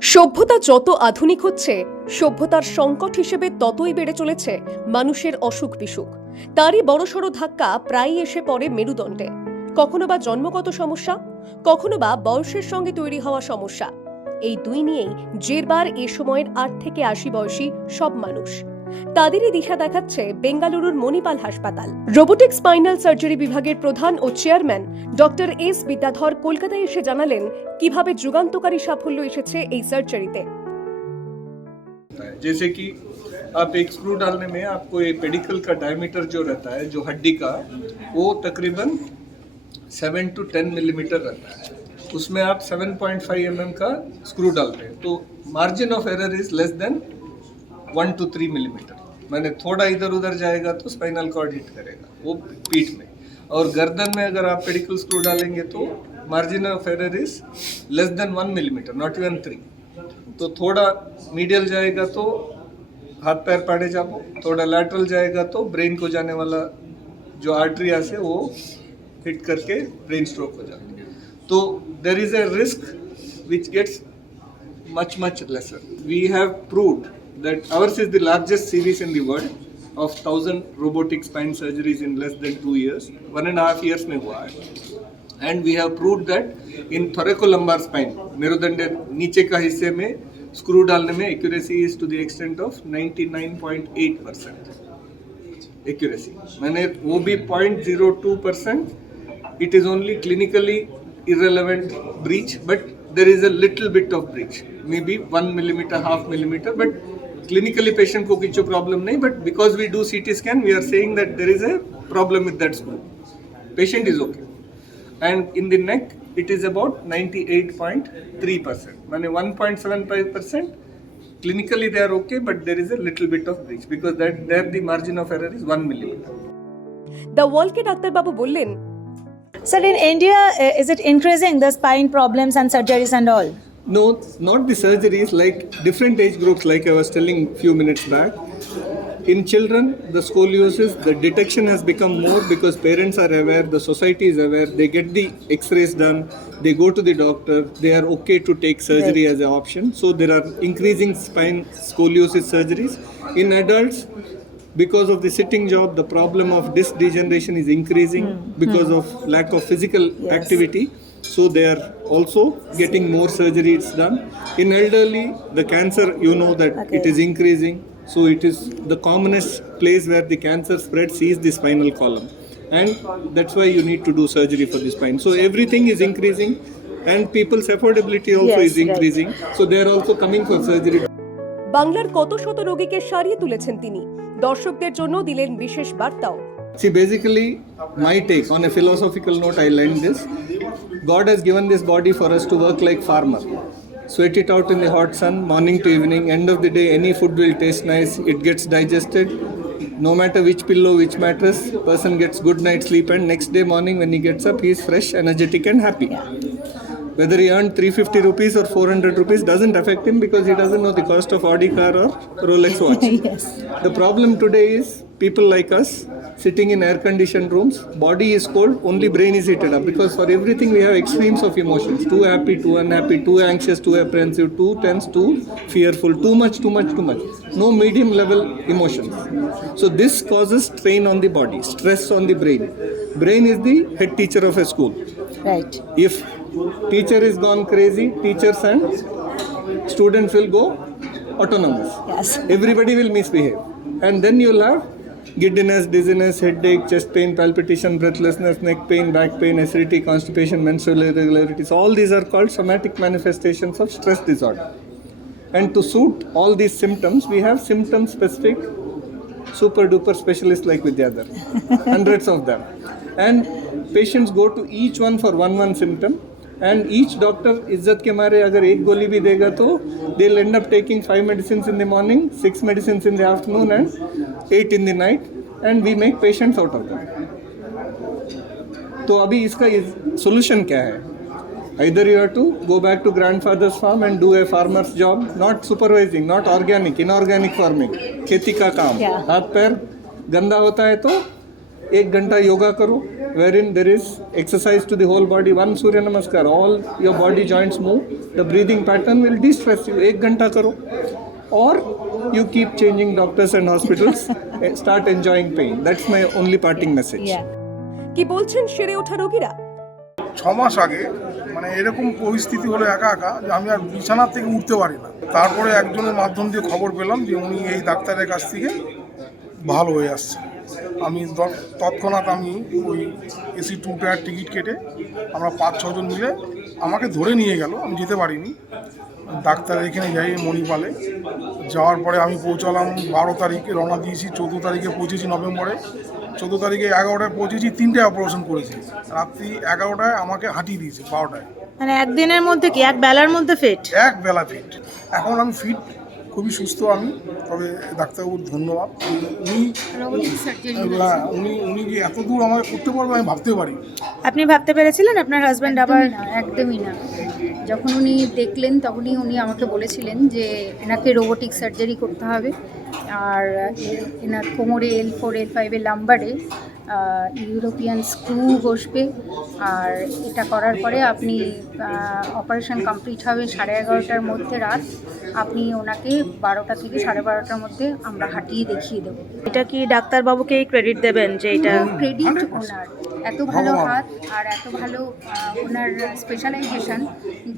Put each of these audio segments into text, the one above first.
সভ্যতা যত আধুনিক হচ্ছে, সভ্যতার সংকট হিসেবে ততই বেড়ে চলেছে মানুষের অসুখ বিসুখ। তারই বড়সড় ধাক্কা প্রায়ই এসে পড়ে মেরুদণ্ডে। কখনো বা জন্মগত সমস্যা, কখনো বা বয়সের সঙ্গে তৈরি হওয়া সমস্যা। এই দুই নিয়েই জেরবার এ সময়ের আট থেকে আশি বয়সী সব মানুষ। তাদেরই দিশা দেখাচ্ছে বেঙ্গালুরুর মণিপাল হাসপাতাল রোবোটিক স্পাইনাল সার্জারি বিভাগের প্রধান ও চেয়ারম্যান ডক্টর এস বিদ্যাধর কলকাতায় এসে জানালেন কিভাবে যুগান্তকারী সাফল্য এসেছে এই সার্জারিতে होता है जैसे कि आप एक स्क्रू डालने में आपको ये पेडिकल का डायमीटर जो रहता है जो हड्डी का वो तकरीबन 7 टू 10 मिलीमीटर रहता है उसमें आप 7.5 पॉइंट mm का स्क्रू डालते हैं तो margin of error is less than 1 two three millimetre मैंने थोड़ा इधर उधर जाएगा तो स्पाइनल कॉर्ड हिट करेगा, वो पीठ में। और गर्दन में अगर आप पेडिकल स्क्रू डालेंगे तो margin of error is less than one millimetre not even three तो थोड़ा मीडियल जाएगा तो हाथ पैर पाड़े जाबो थोड़ा लैटरल जाएगा तो ब्रेन को जाने वाला जो आर्टरिया से वो हिट करके ब्रेन स्ट्रोक हो जाती है तो there is a risk which gets much much lesser. We have proved that ours is the largest series in the world of 1000 robotic spine surgeries in less than 2 years one and a half years में हुआ है and we have proved that in thoracolumbar spine मेरुदंड नीचे का हिस्से में screw डालने में accuracy is to the extent of 99.8 percent accuracy मैंने वो भी 0.02 percent it is only clinically irrelevant breach but there is a little bit of breach maybe 1 millimeter half millimeter but clinically patient ko kichu problem but because we do CT scan we are saying that there is a problem with that spot. Patient is okay. And in the neck it is about 98.3%. Mane 1.75% clinically they are okay but there is a little bit of breach because there the margin of error is 1 millimeter. The Walke Dr. Babu Bullin. Sir, in India, uh, is it increasing the spine problems and surgeries and all? No, not the surgeries, like different age groups, like I was telling few minutes back. In children, the scoliosis, the detection has become more because parents are aware, the society is aware, they get the x rays done, they go to the doctor, they are okay to take surgery as an option. So there are increasing spine scoliosis surgeries. In adults, because of the sitting job, the problem of disc degeneration is increasing hmm. because hmm. of lack of physical activity So they are also getting more surgeries done. In elderly, the cancer, you know that it is increasing. So it is the commonest place where the cancer spreads is the spinal column. And that's why you need to do surgery for the spine. So everything is increasing and people's affordability also Yes, is right. increasing. So they are also coming for surgery. বাংলার কত শত রোগীকে সারিয়ে তুলেছেন তিনি দর্শকদের জন্য দিলেন বিশেষ বার্তাও See, basically, my take on a philosophical note, I learned this. God has given this body for us to work like farmer. Sweat it out in the hot sun, morning to evening. End of the day, any food will taste nice. It gets digested. No matter which pillow, which mattress, person gets good night sleep, and next day morning when he gets up, he is fresh, energetic, and happy. Whether he earned 350 rupees or 400 rupees doesn't affect him because he doesn't know the cost of Audi car or Rolex watch. yes. The problem today is people like us sitting in air conditioned rooms, body is cold, only brain is heated up because for everything we have extremes of emotions too happy, too unhappy, too anxious, too apprehensive, too tense, too fearful, too much, too much, too much. No medium level emotions. So this causes strain on the body, stress on the brain. Brain is the head teacher of a school. Right. If teacher is gone crazy, teachers and students will go autonomous Yes. everybody will misbehave and then you'll have giddiness dizziness headache chest pain palpitation breathlessness neck pain back pain acidity constipation menstrual irregularities. All these are called somatic manifestations of stress disorder. And to suit all these symptoms we have symptom specific super duper specialists like Vidyadhar hundreds of them. And patients go to each one for one one symptom and each doctor इज़्ज़त के मारे अगर एक गोली भी देगा तो दे and up taking five medicine in the morning six medicine in the afternoon and eight in the night and we make patients out of that तो अभी इसका सोल्यूशन क्या है? इधर you have to go back to grandfather's farm and do a farmer's job not supervising not organic inorganic farming खेती का काम. हाथ पैर गंदा होता है तो एक घंटा योगा करो wherein there is exercise to the whole body. One Surya Namaskar, all your body joints move. The breathing pattern will de-stress you. Ek ghanta karo. Or you keep changing doctors and hospitals, start enjoying pain. That's my only parting message. কি বলছেন সেরে ওঠা রোগীরা ছ মাস আগে মানে এরকম পরিস্থিতি হলো একা একা যে আমি আর বিছানা থেকে উঠতে পারি না তারপরে একজনের মাধ্যম দিয়ে খবর পেলাম যে উনি এই ডাক্তারের কাছ থেকে ভালো হয়ে আসছে আমি তৎক্ষণাৎ আমি ওই এসি টু টায়ার টিকিট কেটে আমরা পাঁচ ছজন মিলে আমাকে ধরে নিয়ে গেল আমি যেতে পারিনি। ডাক্তার এখানে যাই মণিপালে। যাওয়ার পরে আমি পৌঁছালাম বারো তারিখে রওনা দিয়েছি চোদ্দ তারিখে পৌঁছেছি নভেম্বরে। চোদ্দ তারিখে এগারোটায় পৌঁছেছি তিনটে অপারেশন করেছি। রাত্রি এগারোটায় আমাকে হাঁটিয়ে দিয়েছে বারোটায়। মানে একদিনের মধ্যে কি? এক বেলার মধ্যে ফিট এক বেলা ফিট এখন আমি ফিট খুবই সুস্থ আমি তবে ডাক্তারবাবুর ধন্যবাদ। উনি উনি উনি যে এত দূর আমাকে করতে পারবে আমি ভাবতে পারি আপনি ভাবতে পেরেছিলেন? আপনার হাজব্যান্ড আবার একদমই না একদমই না। যখন উনি দেখলেন তখনই উনি আমাকে বলেছিলেন যে এনাকে রোবোটিক সার্জারি করতে হবে। আর এনার কোমরে এল ফোর এল ফাইভের লাম্বারে ইউরোপিয়ান স্ক্রু বসবে। আর এটা করার পরে আপনি অপারেশন কমপ্লিট হবে সাড়ে এগারোটার মধ্যে রাত। আপনি ওনাকে বারোটা থেকে সাড়ে বারোটার মধ্যে আমরা হাঁটিয়ে দেখিয়ে দেবো। এটা কি ডাক্তারবাবুকেই ক্রেডিট দেবেন যে এটা ক্রেডিট ওনার। এত ভালো হাত আর এত ভালো ওনার স্পেশালাইজেশন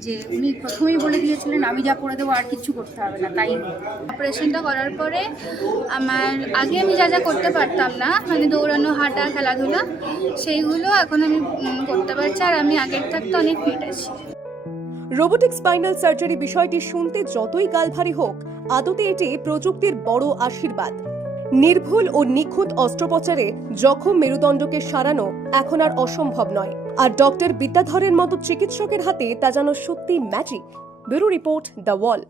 যে উনি প্রথমেই বলে দিয়েছিলেন আমি যা করে দেবো আর কিছু করতে হবে না। তাই অপারেশনটা করার পরে আমার আগে আমি যা যা করতে পারতাম না মানে দৌড়ানো হাঁটা খেলাধুলা সেইগুলো এখন আমি করতে পারছি আর আমি আগের থাকতে অনেক ফিট আছি। রোবোটিক স্পাইনাল সার্জারি বিষয়টি শুনতে যতই গালভারি হোক আদতে এটি প্রযুক্তির বড় আশীর্বাদ। নির্ভুল ও নিখুঁত অস্ত্রোপচারে জখম মেরুদণ্ডকে সারানো এখন আর অসম্ভব নয়। আর ডক্টর বিদ্যাধরের মতো চিকিৎসকের হাতে তা যেন সত্যি magic bureau report the Wall.